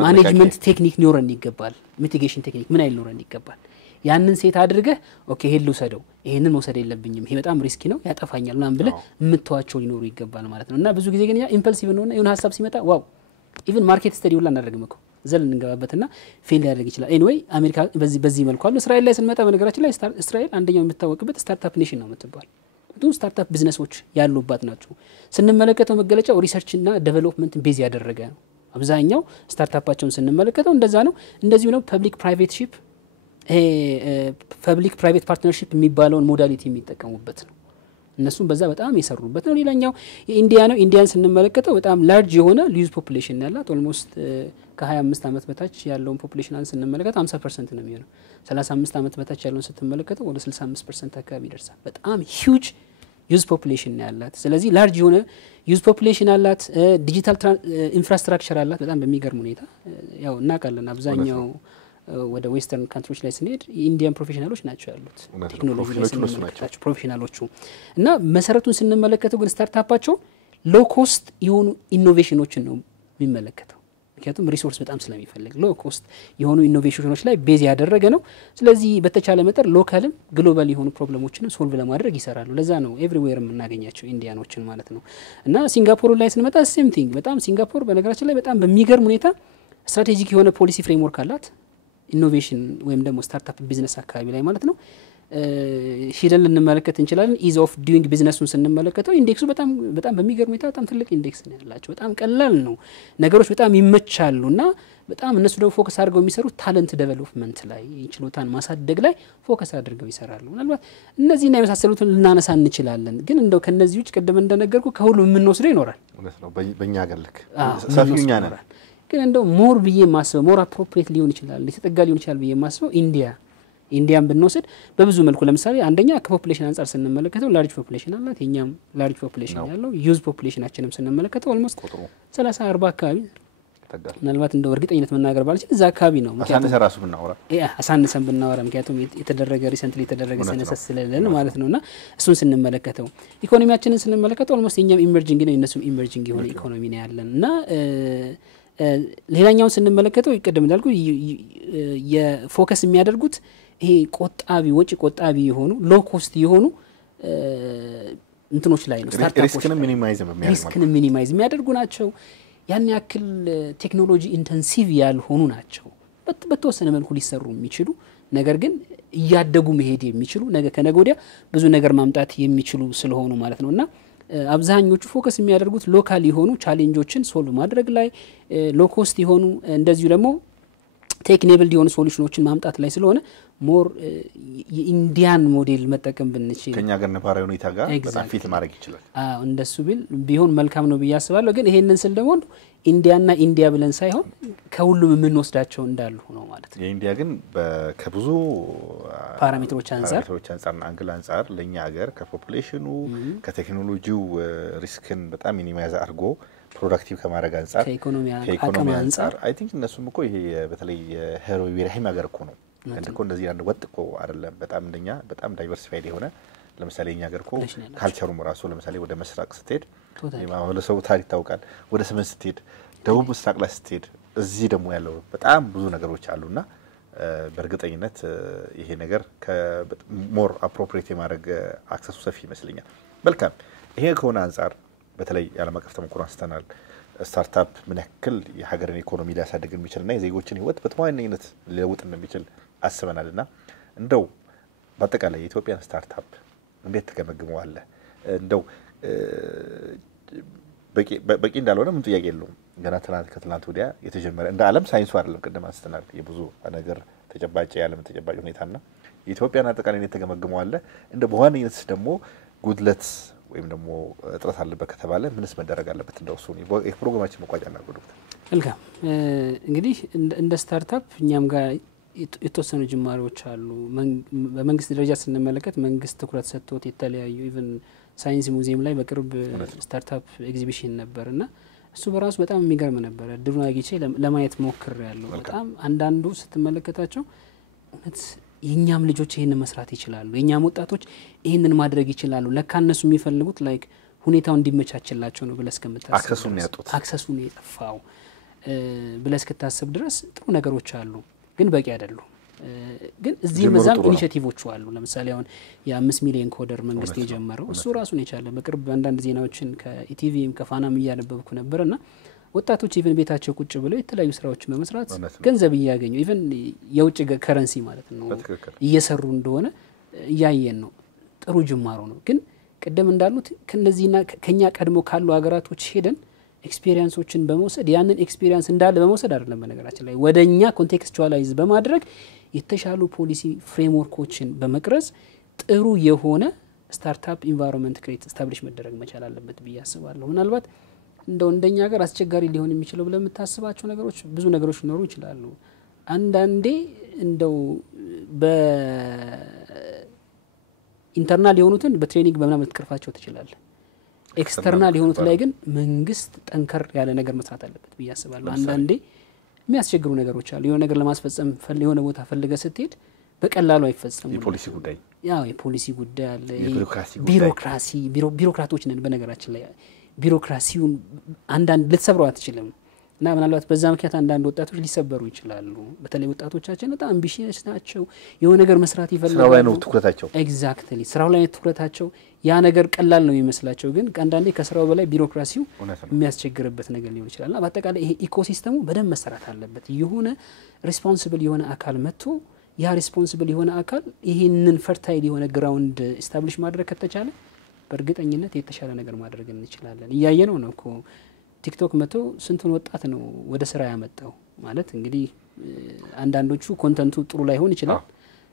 ማኔጅመንት ቴክኒክ ሊኖረን ይገባል? ሚቲጌሽን ቴክኒክ ምን አይል ሊኖረን ይገባል? ያንን ሴት አድርገህ ኦኬ ይሄን ልውሰደው፣ ይሄንን መውሰድ የለብኝም፣ ይሄ በጣም ሪስኪ ነው ያጠፋኛል ምናምን ብለህ የምትዋቸው ሊኖሩ ይገባል ማለት ነው። እና ብዙ ጊዜ ግን ያ ኢምፐልሲቭ ነው። የሆነ ሀሳብ ሲመጣ ዋው ኢቭን ማርኬት ስተዲ ሁላ እናደርግም እኮ ዘል እንገባበትና ፌል ያደርግ ይችላል። ኤኒዌይ አሜሪካ በዚህ መልኩ አሉ። እስራኤል ላይ ስንመጣ በነገራችን ላይ እስራኤል አንደኛው የምትታወቅበት ስታርታፕ ኔሽን ነው የምትባል። ብዙ ስታርታፕ ቢዝነሶች ያሉባት ናቸው። ስንመለከተው መገለጫው ሪሰርች እና ዴቨሎፕመንት ቤዝ ያደረገ ነው። አብዛኛው ስታርታፓቸውን ስንመለከተው እንደዛ ነው። እንደዚሁ ነው ፐብሊክ ፕራይቬት ፓርትነርሺፕ የሚባለውን ሞዳሊቲ የሚጠቀሙበት ነው። እነሱም በዛ በጣም የሰሩበት ነው። ሌላኛው የኢንዲያ ነው። ኢንዲያን ስንመለከተው በጣም ላርጅ የሆነ ዩዝ ፖፑሌሽን ያላት ኦልሞስት ከ25 ዓመት በታች ያለውን ፖፑሌሽን ስንመለከተው 50% ነው የሚሆነው። 35 ዓመት በታች ያለውን ስትመለከተው ወደ 65% አካባቢ ይደርሳል። በጣም ሂውጅ ዩዝ ፖፑሌሽን ያላት። ስለዚህ ላርጅ የሆነ ዩዝ ፖፑሌሽን አላት። ዲጂታል ኢንፍራስትራክቸር አላት በጣም በሚገርም ሁኔታ። ያው እናውቃለን አብዛኛው ወደ ዌስተርን ካንትሪዎች ላይ ስንሄድ የኢንዲያን ፕሮፌሽናሎች ናቸው ያሉት ቴክኖሎጂ ላይ ስንመለከታቸው ፕሮፌሽናሎቹ እና መሰረቱን ስንመለከተው ግን ስታርታፓቸው ሎ ኮስት የሆኑ ኢኖቬሽኖችን ነው የሚመለከተው። ምክንያቱም ሪሶርስ በጣም ስለሚፈልግ ሎ ኮስት የሆኑ ኢኖቬሽኖች ላይ ቤዝ ያደረገ ነው። ስለዚህ በተቻለ መጠን ሎካልም ግሎባል የሆኑ ፕሮብሌሞችን ሶልቭ ለማድረግ ይሰራሉ። ለዛ ነው ኤቭሪዌር የምናገኛቸው ኢንዲያኖችን ማለት ነው። እና ሲንጋፖር ላይ ስንመጣ ሴም ቲንግ በጣም ሲንጋፖር በነገራችን ላይ በጣም በሚገርም ሁኔታ ስትራቴጂክ የሆነ ፖሊሲ ፍሬምወርክ አላት። ኢኖቬሽን ወይም ደግሞ ስታርታፕ ቢዝነስ አካባቢ ላይ ማለት ነው ሂደን ልንመለከት እንችላለን። ኢዝ ኦፍ ዱይንግ ቢዝነሱን ስንመለከተው ኢንዴክሱ በጣም በሚገርም ሁኔታ በጣም ትልቅ ኢንዴክስ ነው ያላቸው። በጣም ቀላል ነው፣ ነገሮች በጣም ይመቻሉና በጣም እነሱ ደግሞ ፎከስ አድርገው የሚሰሩት ታለንት ዴቨሎፕመንት ላይ ችሎታን ማሳደግ ላይ ፎከስ አድርገው ይሰራሉ። ምናልባት እነዚህና የመሳሰሉትን ልናነሳ እንችላለን፣ ግን እንደው ከነዚህ ውጭ ቀደም እንደነገርኩ ከሁሉ የምንወስደው ይኖራል። እውነት ነው። በእኛ ሀገር ልክ ሰፊውኛ ነን። ግን እንደው ሞር ብዬ ማስበው ሞር አፕሮፕሪየት ሊሆን ይችላል ሊተጠጋ ሊሆን ይችላል ብዬ ማስበው ኢንዲያን ብንወስድ በብዙ መልኩ ለምሳሌ አንደኛ ከፖፑሌሽን አንጻር ስንመለከተው ላርጅ ፖፑሌሽን አላት። የኛም ላርጅ ፖፑሌሽን ያለው ዩዝ ፖፑሌሽናችንም ስንመለከተው ኦልሞስት 30-40 አካባቢ ምናልባት እንደው እርግጠኝነት መናገር ባልችል እዛ አካባቢ ነው። አሳንሰን ብናወራ ምክንያቱም የተደረገ ሪሰንትሊ የተደረገ ሰነሰስ ስለሌለ ማለት ነውና እሱን ስንመለከተው ኢኮኖሚያችንን ስንመለከተው ኦልሞስት የኛም ኢመርጂንግ ነው የነሱም ኢመርጂንግ የሆነ ኢኮኖሚ ነው ያለን እና ሌላኛውን ስንመለከተው ይቀደም እንዳልኩ የፎከስ የሚያደርጉት ይሄ ቆጣቢ ወጪ ቆጣቢ የሆኑ ሎ ኮስት የሆኑ እንትኖች ላይ ነው። ስታርታፖች ሪስክን ሚኒማይዝ የሚያደርጉ ናቸው። ያን ያክል ቴክኖሎጂ ኢንተንሲቭ ያልሆኑ ናቸው። በተወሰነ መልኩ ሊሰሩ የሚችሉ ነገር ግን እያደጉ መሄድ የሚችሉ ነገ ከነገ ወዲያ ብዙ ነገር ማምጣት የሚችሉ ስለሆኑ ማለት ነውና አብዛኞቹ ፎከስ የሚያደርጉት ሎካል የሆኑ ቻሌንጆችን ሶልቭ ማድረግ ላይ ሎ ኮስት የሆኑ እንደዚሁ ደግሞ ቴክ ኔብል የሆኑ ሶሉሽኖችን ማምጣት ላይ ስለሆነ ሞር የኢንዲያን ሞዴል መጠቀም ብንችል ከኛ ጋር ነባራዊ ሁኔታ ጋር በጣም ፊት ማድረግ ይችላል። እንደሱ ቢሆን መልካም ነው ብዬ አስባለሁ። ግን ይሄንን ስል ደግሞ ኢንዲያና ኢንዲያ ብለን ሳይሆን ከሁሉም የምንወስዳቸው እንዳሉ ነው ማለት ነው። የኢንዲያ ግን ከብዙ ፓራሜትሮች አንፃር አንግል አንፃር ለኛ ሀገር ከፖፑሌሽኑ ከቴክኖሎጂው ሪስክን በጣም ሚኒማይዝ አድርጎ ፕሮዳክቲቭ ከማድረግ አንፃር ከኢኮኖሚ አንፃር አይ ቲንክ እነሱም እኮ ይሄ በተለይ ሄሮይራሂም ሀገር እኮ ነው እንደኮ እንደዚህ አንድ ወጥ እኮ አይደለም። በጣም እንደኛ በጣም ዳይቨርሲፋይድ የሆነ ለምሳሌ እኛ ሀገር እኮ ካልቸሩም ራሱ ለምሳሌ ወደ ምስራቅ ስትሄድ የማህበረሰቡ ታሪክ ታውቃል። ወደ ሰሜን ስትሄድ ደቡብ ምስራቅ ላይ ስትሄድ እዚህ ደግሞ ያለው በጣም ብዙ ነገሮች አሉና በእርግጠኝነት ይሄ ነገር ከሞር አፕሮፕሪየት የማድረግ አክሰሱ ሰፊ ይመስለኛል። መልካም ይሄ ከሆነ አንፃር በተለይ ያለ ማቀፍ ተሞክሮ አንስተናል። ስታርታፕ ምን ያክል የሀገርን ኢኮኖሚ ሊያሳድግ የሚችልና የዜጎችን ህይወት በተሟዋኝነት ሊለውጥ እንደሚችል አስበናልና እንደው በአጠቃላይ የኢትዮጵያን ስታርታፕ እንዴት ተገመግመዋለህ? እንደው በቂ እንዳልሆነ ምን ጥያቄ የለውም። ገና ከትናንት ወዲያ የተጀመረ እንደ ዓለም ሳይንሱ አይደለም ቅድም አንስተናል የብዙ ነገር ተጨባጭ የዓለም ተጨባጭ ሁኔታና የኢትዮጵያን አጠቃላይ እንዴት ተገመግመዋለህ? እንደ በዋነኝነት ደግሞ ጉድለት ወይም ደግሞ እጥረት አለበት ከተባለ ምንስ መደረግ አለበት? እንደው እሱ የፕሮግራማችን መቋጫ እናድርግ ዶክተር። መልካም እንግዲህ እንደ ስታርታፕ እኛም ጋር የተወሰኑ ጅማሬዎች አሉ። በመንግስት ደረጃ ስንመለከት መንግስት ትኩረት ሰጥቶት የተለያዩ ኢቭን ሳይንስ ሙዚየም ላይ በቅርብ ስታርታፕ ኤግዚቢሽን ነበርና እሱ በራሱ በጣም የሚገርም ነበር። ድሩን አግኝቼ ለማየት ሞክሬያለሁ። በጣም አንዳንዱ ስትመለከታቸው እውነት የኛም ልጆች ይሄንን መስራት ይችላሉ፣ የኛም ወጣቶች ይሄንን ማድረግ ይችላሉ። ለካ እነሱ የሚፈልጉት ላይክ ሁኔታው እንዲመቻችላቸው ነው ብለህ እስከምታስብ አክሰሱን የጠፋው ብለህ እስክታስብ ድረስ ጥሩ ነገሮች አሉ፣ ግን በቂ አይደሉም። ግን እዚህ መዛም ኢኒሺዬቲቮች አሉ። ለምሳሌ አሁን የ5 ሚሊዮን ኮደር መንግስት የጀመረው እሱ ራሱን የቻለ በቅርብ አንዳንድ ዜናዎችን ከኢቲቪም ከፋናም እያነበብኩ ነበርና ወጣቶች ኢቭን ቤታቸው ቁጭ ብለው የተለያዩ ስራዎችን በመስራት ገንዘብ እያገኙ ኢቭን የውጭ ከረንሲ ማለት ነው እየሰሩ እንደሆነ እያየን ነው። ጥሩ ጅማሮ ነው። ግን ቀደም እንዳሉት ከነዚህና ከኛ ቀድሞ ካሉ ሀገራቶች ሄደን ኤክስፒሪየንሶችን በመውሰድ ያንን ኤክስፒሪየንስ እንዳለ በመውሰድ አይደለም በነገራችን ላይ ወደኛ ኮንቴክስቹአላይዝ በማድረግ የተሻሉ ፖሊሲ ፍሬምወርኮችን በመቅረጽ ጥሩ የሆነ ስታርታፕ ኢንቫይሮንመንት ክሬት ስታብሊሽ መደረግ መቻል አለበት ብዬ አስባለሁ። ምናልባት እንደኛ ሀገር አስቸጋሪ ሊሆን የሚችለው ብለን የምታስባቸው ነገሮች ብዙ ነገሮች ሊኖሩ ይችላሉ። አንዳንዴ እንደው በኢንተርናል የሆኑትን በትሬኒንግ በመናም ልትቀርፋቸው ትችላለህ። ኤክስተርናል የሆኑት ላይ ግን መንግስት ጠንከር ያለ ነገር መስራት አለበት ብዬ አስባለሁ። አንዳንዴ የሚያስቸግሩ ነገሮች አሉ። የሆነ ነገር ለማስፈጸም የሆነ ቦታ ፈልገ ስትሄድ በቀላሉ አይፈጸምም። የፖሊሲ ጉዳይ አለ። ቢሮክራቶች ነን በነገራችን ላይ ቢሮክራሲውን አንዳንድ ልትሰብረው አትችልም። እና ምናልባት በዛ ምክንያት አንዳንድ ወጣቶች ሊሰበሩ ይችላሉ። በተለይ ወጣቶቻችን በጣም አምቢሽየስ ናቸው። የሆነ ነገር መስራት ይፈልጋሉ። ስራው ላይ ነው ትኩረታቸው። ኤግዛክትሊ ስራው ላይ ነው ትኩረታቸው። ያ ነገር ቀላል ነው የሚመስላቸው ግን አንዳንዴ ከስራው በላይ ቢሮክራሲው የሚያስቸግርበት ነገር ሊሆን ይችላልና በአጠቃላይ ይሄ ኢኮሲስተሙ በደንብ መሰራት አለበት። የሆነ ሪስፖንሲብል የሆነ አካል መጥቶ ያ ሪስፖንሲብል የሆነ አካል ይሄንን ፈርታይል የሆነ ግራውንድ ኤስታብሊሽ ማድረግ ከተቻለ በእርግጠኝነት የተሻለ ነገር ማድረግ እንችላለን። እያየነው ነው እኮ ቲክቶክ መጥቶ ስንቱን ወጣት ነው ወደ ስራ ያመጣው ማለት እንግዲህ አንዳንዶቹ ኮንተንቱ ጥሩ ላይሆን ይችላል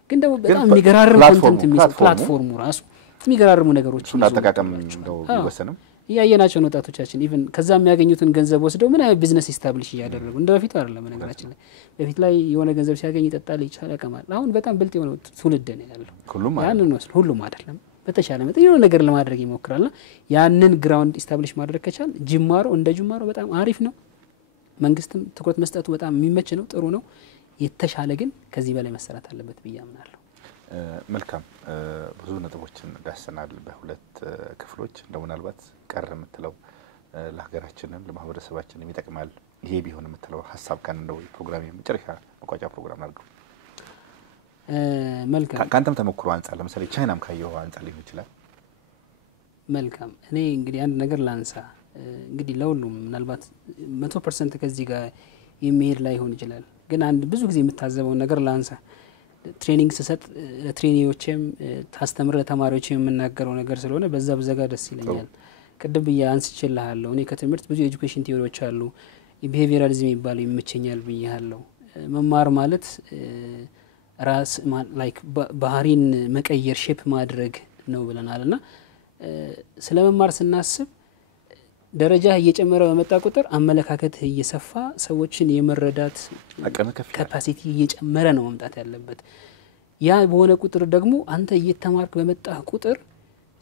ግን ደግሞ በጣም የሚገራርም ኮንተንት የሚሰጥ ፕላትፎርሙ ራሱ የሚገራርሙ ነገሮች እሱን አጠቃቀም እንደው ቢወሰንም እያየናቸው ነው። ወጣቶቻችን ኢቭን ከዛ የሚያገኙትን ገንዘብ ወስደው ምን አይነት ቢዝነስ ኢስታብሊሽ ያደረጉ እንደበፊቱ አይደለም። ነገራችን ላይ በፊት ላይ የሆነ ገንዘብ ሲያገኝ ይጠጣል ይቻላል። አሁን በጣም ብልጥ የሆነ ትውልድ ነው ያለው። ያንን ነው ሁሉም አይደለም በተሻለ መጠን የሆነ ነገር ለማድረግ ይሞክራልና ያንን ግራውንድ ኢስታብሊሽ ማድረግ ከቻል ጅማሮ እንደ ጅማሮ በጣም አሪፍ ነው። መንግስትም ትኩረት መስጠቱ በጣም የሚመች ነው፣ ጥሩ ነው። የተሻለ ግን ከዚህ በላይ መሰራት አለበት ብዬ አምናለሁ። መልካም ብዙ ነጥቦችን ዳሰናል በሁለት ክፍሎች። እንደው ምናልባት ቀር የምትለው ለሀገራችንም ለማህበረሰባችንም ይጠቅማል ይሄ ቢሆን የምትለው ሀሳብ ካን እንደው ፕሮግራም የመጨረሻ መቋጫ ፕሮግራም አድርገው መልካም ካንተም ተሞክሮ አንፃር ለምሳሌ ቻይናም ካየው አንፃር ሊሆን ይችላል። መልካም እኔ እንግዲህ አንድ ነገር ላንሳ። እንግዲህ ለሁሉም ምናልባት 100% ከዚህ ጋር የሚሄድ ላይ ሆን ይችላል ግን አንድ ብዙ ጊዜ የምታዘበው ነገር ላንሳ። ትሬኒንግ ስሰጥ ለትሬኒዎችም ታስተምር ለተማሪዎችም የምናገረው ነገር ስለሆነ በዛ በዘጋ ደስ ይለኛል። ቅድም ብዬ አንስቼልሃለሁ እኔ ከትምህርት ብዙ ኤጁኬሽን ቲዮሪዎች አሉ ቢሄቪየራሊዝም ይባላል ይመቸኛል ብዬሃለሁ። መማር ማለት ራስ ላይክ ባህሪን መቀየር ሼፕ ማድረግ ነው ብለናልና ስለ መማር ስናስብ ደረጃ እየጨመረ በመጣ ቁጥር አመለካከት እየሰፋ ሰዎችን የመረዳት ካፓሲቲ እየጨመረ ነው መምጣት ያለበት። ያ በሆነ ቁጥር ደግሞ አንተ እየተማርክ በመጣ ቁጥር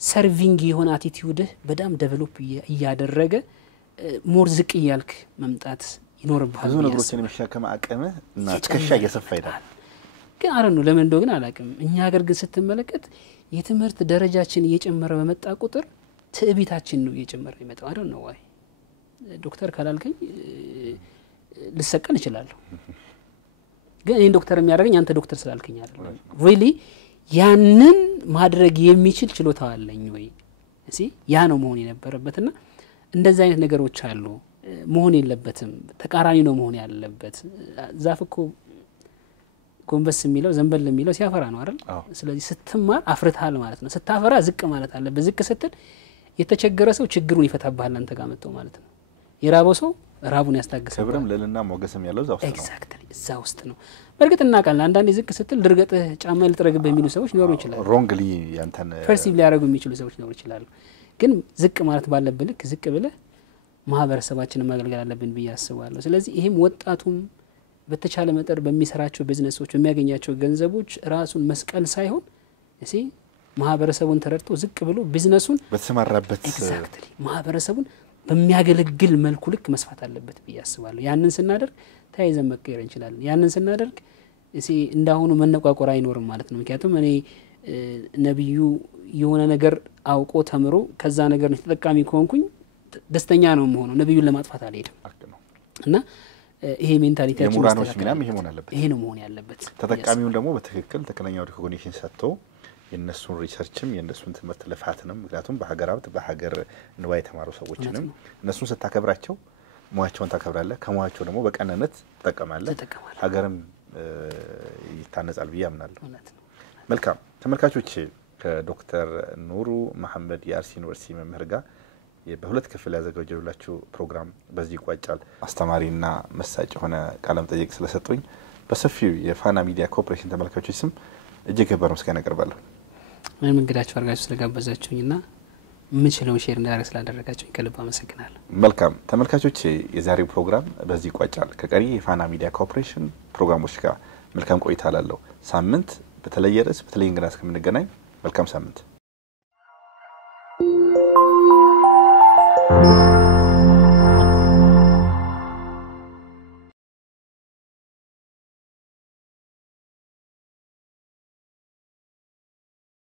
ሰርቪንግ የሆነ አቲቲዩድህ በጣም ዴቨሎፕ እያደረገ ሞር ዝቅ እያልክ መምጣት ይኖርብሃል። ብዙ ነገሮችን የሚሸከም አቅምህ እና ትከሻ እየሰፋ ይላል። ግን አረኑ ለምን እንደሆነ አላውቅም። እኛ ሀገር ግን ስትመለከት የትምህርት ደረጃችን እየጨመረ በመጣ ቁጥር ትዕቢታችን ነው እየጨመረ ይመጣው። አይደል ነው ወይ ዶክተር ካላልከኝ ልሰቀል እችላለሁ ግን እኔ ዶክተር የሚያደርገኝ አንተ ዶክተር ስላልከኝ አይደለም። ሪሊ ያንን ማድረግ የሚችል ችሎታ አለኝ ወይ እሺ ያ ነው መሆን የነበረበትና እንደዛ አይነት ነገሮች አሉ። መሆን የለበትም ተቃራኒ ነው መሆን ያለበት። ዛፍ እኮ ጎንበስ የሚለው ዘንበል የሚለው ሲያፈራ ነው አይደል? ስለዚህ ስትማር አፍርታል ማለት ነው። ስታፈራ ዝቅ ማለት አለበት። ዝቅ ስትል የተቸገረ ሰው ችግሩን ይፈታብሃል አንተ ጋር መጥቶ ማለት ነው። የራበው ሰው ራቡን ያስታግሳል። ክብርም ለልና ሞገስም ያለው እዛው ውስጥ ነው። ኤግዛክትሊ እዛው ውስጥ ነው። በርግጥ እናውቃለን አንዳንዴ ዝቅ ስትል ድርገጥህ ጫማ ልጥረግብህ የሚሉ ሰዎች ሊኖሩ ይችላሉ። ሮንግሊ ያንተን ፐርሲቭ ሊያደርጉ የሚችሉ ሰዎች ሊኖሩ ይችላሉ። ግን ዝቅ ማለት ባለብህ ልክ ዝቅ ብለህ ማህበረሰባችንን ማገልገል አለብን ብዬ አስባለሁ። ስለዚህ ይሄም ወጣቱም በተቻለ መጠር በሚሰራቸው ቢዝነሶች በሚያገኛቸው ገንዘቦች ራሱን መስቀል ሳይሆን እሺ ማህበረሰቡን ተረድቶ ዝቅ ብሎ ቢዝነሱን በተሰማራበት ኤግዛክትሊ ማህበረሰቡን በሚያገለግል መልኩ ልክ መስፋት አለበት ብዬ አስባለሁ። ያንን ስናደርግ ታይዘን መቀየር እንችላለን። ያንን ስናደርግ እሺ እንዳሁኑ መነቋቆር አይኖርም ማለት ነው። ምክንያቱም እኔ ነብዩ የሆነ ነገር አውቆ ተምሮ ከዛ ነገር ተጠቃሚ ከሆንኩኝ ደስተኛ ነው የምሆነው። ነብዩን ለማጥፋት አልሄድም እና ይሄ ሜንታሊቲያችን የሙራኖች ሚናም ይሄ መሆን አለበት። ይሄ ነው መሆን ያለበት። ተጠቃሚውን ደግሞ በትክክል ተከለኛው ሪኮግኒሽን ሰጥቶ የነሱን ሪሰርችም የነሱን ትምህርት ልፋትንም ምክንያቱም በሀገር ሀብት በሀገር ንዋይ የተማሩ ሰዎችንም እነሱን ስታከብራቸው ሙያቸውን ታከብራለህ ከሙያቸው ደግሞ በቀናነት ተጠቀማለህ ሀገርም ይታነጻል ብዬ አምናለሁ መልካም ተመልካቾች ከዶክተር ኑሩ መሐመድ የአርሲ ዩኒቨርሲቲ መምህር ጋር በሁለት ክፍል ያዘጋጀሁላችሁ ፕሮግራም በዚህ ይቋጫል አስተማሪና መሳጭ ሆነ ቃለም ጠይቅ ስለሰጡኝ በሰፊው የፋና ሚዲያ ኮርፖሬሽን ተመልካቾች ስም እጅግ ከበረ ምስጋና አቀርባለሁ ምንም እንግዳችሁ አርጋችሁ ስለጋበዛችሁኝና ምንችለው ሼር እንዳደረግ ስላደረጋችሁኝ ከልብ አመሰግናለሁ መልካም ተመልካቾች የዛሬው ፕሮግራም በዚህ ይቋጫል ከቀሪ የፋና ሚዲያ ኮርፖሬሽን ፕሮግራሞች ጋር መልካም ቆይታ አላለሁ ሳምንት በተለየ ርዕስ በተለየ እንግዳ እስከምንገናኝ መልካም ሳምንት